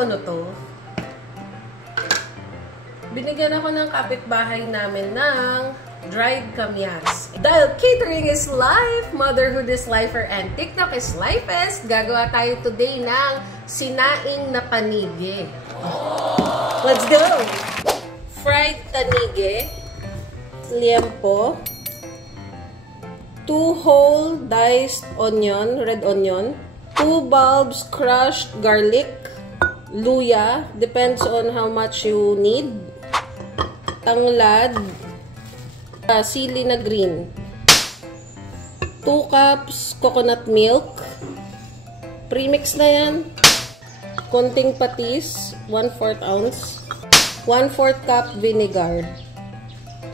kung ano to? Binigyan ako ng kapitbahay namin ng dried kamyas. Dahil catering is life, motherhood is lifer, and TikTok is lifest, gagawa tayo today ng sinaing na panige. Let's go! Fried tanige, liempo, 2 whole diced onion, red onion, 2 bulbs crushed garlic, luya, depends on how much you need, tanglad, sili na green, 2 cups coconut milk, premix na yan, konting patis, 1/4 ounce, 1/4 cup vinegar.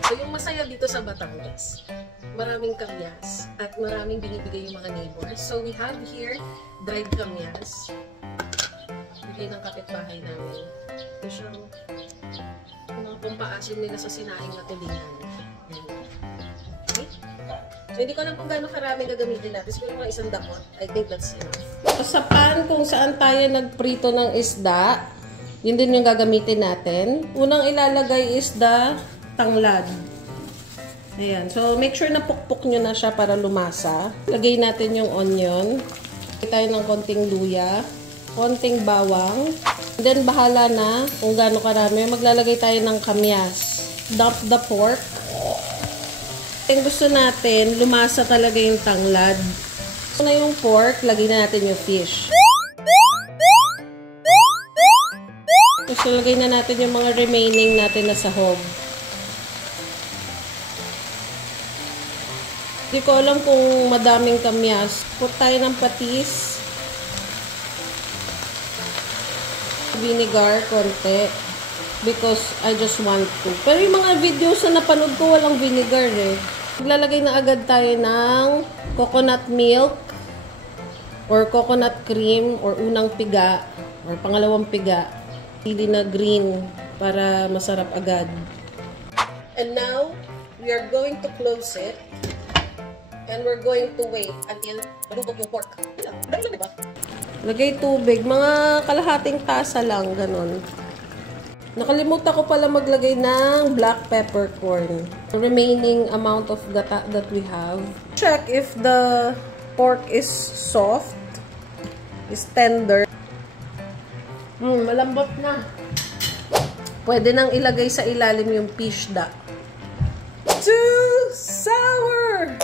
So yung masaya dito sa Batangas, maraming kamyas at maraming binibigay yung mga neighbors. So we have here dried kamyas. Bigay ng kapitbahay namin. Ito siyang mga pampaasim nila sa sinaing na tulingan. Okay? So hindi ko alam kung gaano karami gagamitin natin. Siguro mga 1 dakot. I think that's enough. Sa pan kung saan tayo nagprito ng isda, yun din yung gagamitin natin. Unang ilalagay is the tanglad. Ayan. So, make sure na pukpok nyo na siya para lumasa. Lagay natin yung onion. Lagay tayo ng konting luya. Konting bawang. And then, bahala na kung gaano karami. Maglalagay tayo ng kamyas. Dump the pork. Kung gusto natin, lumasa talaga yung tanglad. Kung na yung pork, lagay na natin yung fish. So, lagay na natin yung mga remaining natin na sahog. Hindi ko alam kung madaming kamyas. Put tayo ng patis. Vinegar, konti. Because I just want to. Pero yung mga videos na napanood ko, walang vinegar eh. Maglalagay na agad tayo ng coconut milk or coconut cream or unang piga or pangalawang piga. Sili na green para masarap agad. And now, we are going to close it. And we're going to wait until malutog yung pork. Dali lang, diba? Lagay tubig. Mga kalahating tasa lang, ganun. Nakalimutan ko pala maglagay ng black peppercorn. The remaining amount of gata that we have. Check if the pork is soft, is tender. Malambot na. Pwede nang ilagay sa ilalim yung pishda. Too sour!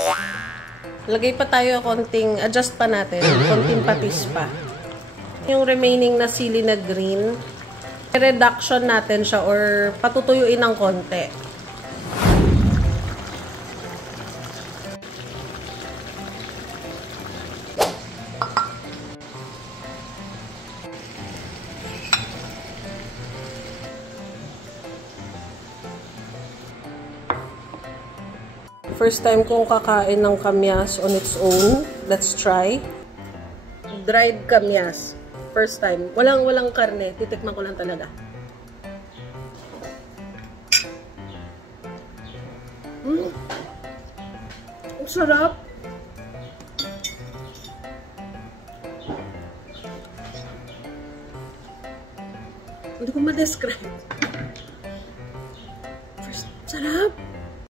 Lagay pa tayo konting, adjust pa natin, konting patis pa. Yung remaining na sili na green, reduction natin siya or patutuyuin ng konti. First time kong kakain ng kamyas on its own. Let's try. Dried kamyas. First time. Walang karne. Titikman ko lang talaga. Ang sarap. Hindi ko ma-describe. Sarap.